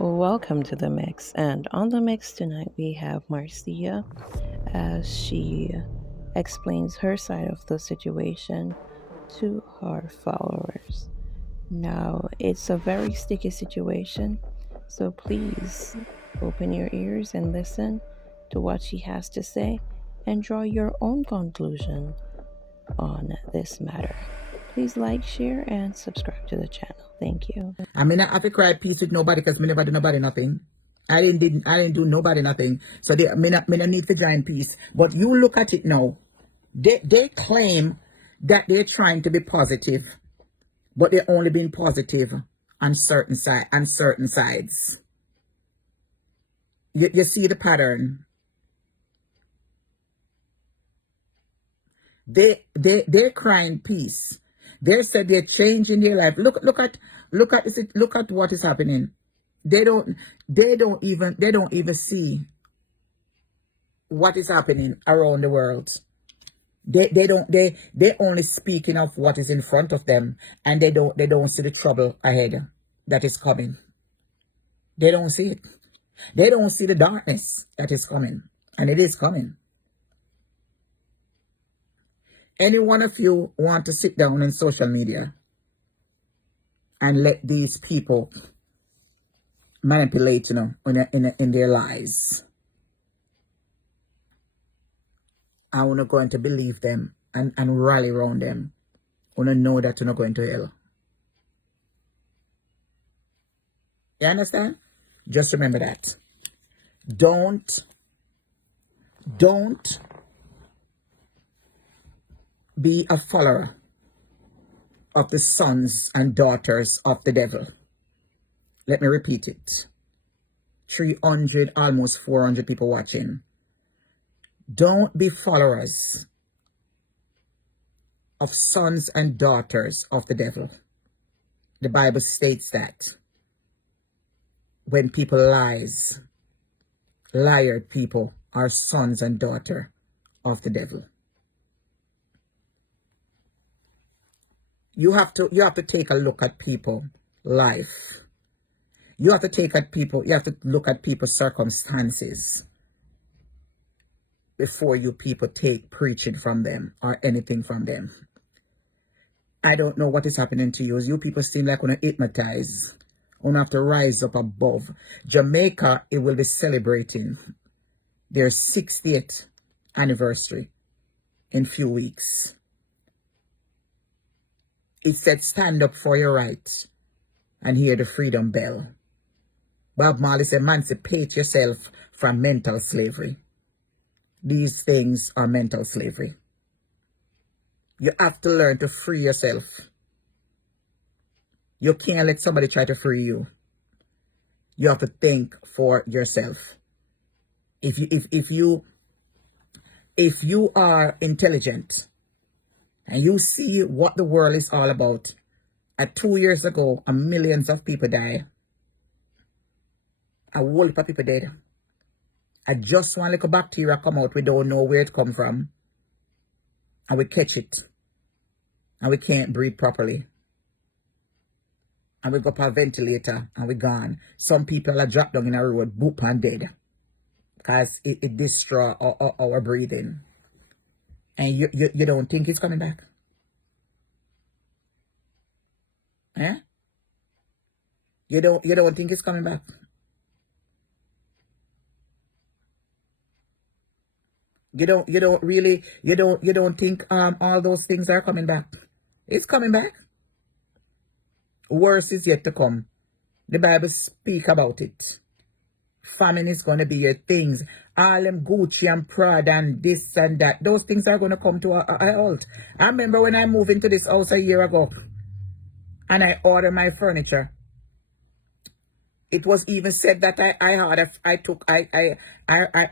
Welcome to the mix. And on the mix tonight, we have Marcia as she explains her side of the situation to her followers. Now, it's a very sticky situation, so please open your ears and listen to what she has to say and draw your own conclusion on this matter. Please like, share, and subscribe to the channel. Thank you. I mean, I have to cry peace with nobody because me never do nobody nothing. I didn't do nobody nothing. So me not need to join peace. But you look at it now. They claim that they're trying to be positive, but they're only being positive on certain sides. You see the pattern. They're crying peace. They said they're changing their life. Look at what is happening. They don't even see what is happening around the world. They only speaking of what is in front of them, and they don't see the trouble ahead that is coming. They don't see it. They don't see the darkness that is coming, and it is coming. Any one of you want to sit down in social media and let these people manipulate, in their lies? I want to going to believe them and rally around them. I want to know that you're not going to hell. You understand? Just remember that. Don't be a follower of the sons and daughters of the devil. Let me repeat it. 300, almost 400 people watching. Don't be followers of sons and daughters of the devil. The Bible states that when people liar people are sons and daughters of the devil. You have to take a look at people's life. You have to look at people's circumstances before you people take preaching from them or anything from them. I don't know what is happening to you. You people seem like when you hypnotize. You have to rise up above. Jamaica, it will be celebrating their 60th anniversary in few weeks. It said, stand up for your rights and hear the freedom bell. Bob Marley said, emancipate yourself from mental slavery. These things are mental slavery. You have to learn to free yourself. You can't let somebody try to free you. You have to think for yourself. If you are intelligent and you see what the world is all about, 2 years ago, millions of people died. A whole heap of people dead. Just one little bacteria come out, we don't know where it come from. And we catch it. And we can't breathe properly. And we go up a ventilator and we gone. Some people are dropped down in a road, boop and dead. Because it destroys our breathing. And you don't think it's coming back? Eh? You don't think it's coming back? You don't think all those things are coming back? It's coming back. Worse is yet to come. The Bible speak about it. Famine is going to be your things. All them Gucci and Prada and this and that. Those things are going to come to a halt. I remember when I moved into this house a year ago and I ordered my furniture. It was even said that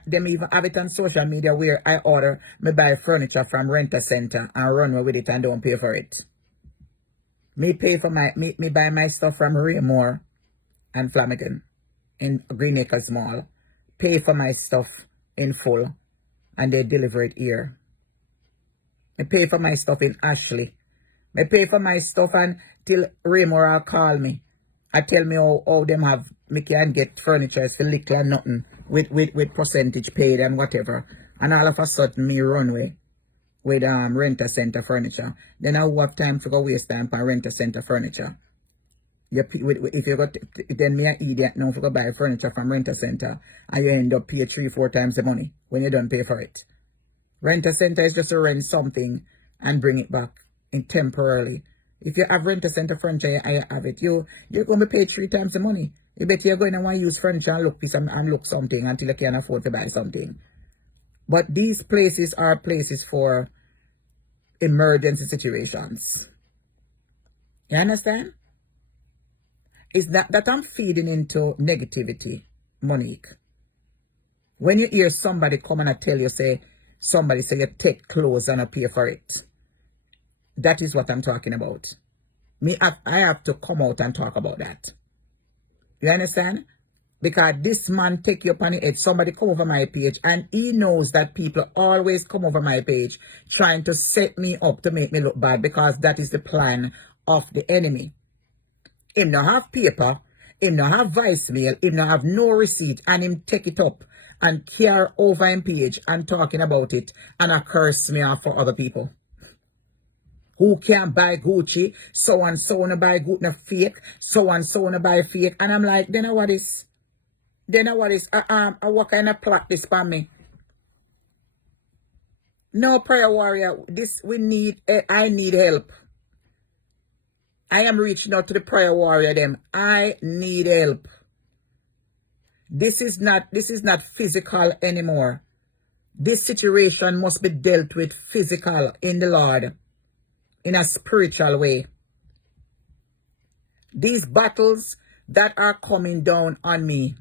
them even have it on social media where I order me buy furniture from Renter Center and run with it and don't pay for it. Me buy my stuff from Raymore and Flanagan in Green Acres Mall. Pay for my stuff in full and they deliver it here. I pay for my stuff in Ashley. I pay for my stuff until Raymore will call me. I tell me how them have me can get furniture for little and nothing with percentage paid and whatever. And all of a sudden me run away with renter center furniture. Then I will have time to go waste time on renter center furniture. If you got then me an idiot now for go buy furniture from renter center and you end up pay 3-4 times the money when you don't pay for it. Renter center is just to rent something and bring it back in temporarily. If you have renter center furniture and you have it, you're going to pay 3 times the money. You bet you're going to want to use furniture and look piece and look something until you can afford to buy something. But these places are places for emergency situations. You understand? It's not that I'm feeding into negativity, Monique. When you hear somebody come and tell you, somebody say you take clothes and I pay for it. That is what I'm talking about. I have to come out and talk about that. You understand? Because this man take you up on the head. Somebody come over my page and he knows that people always come over my page trying to set me up to make me look bad because that is the plan of the enemy. Him not have paper, him not have voicemail, him not have no receipt, and him take it up and carry over him page and talking about it and a curse me off for other people. Who can buy Gucci? So and so no buy Gucci fake, so and so no buy fake. And I'm like, then what is? What kind of plot this for me? No, prayer warrior, I need help. I am reaching out to the prayer warrior them. I need help. This is not physical anymore. This situation must be dealt with physical in the Lord, in a spiritual way. These battles that are coming down on me,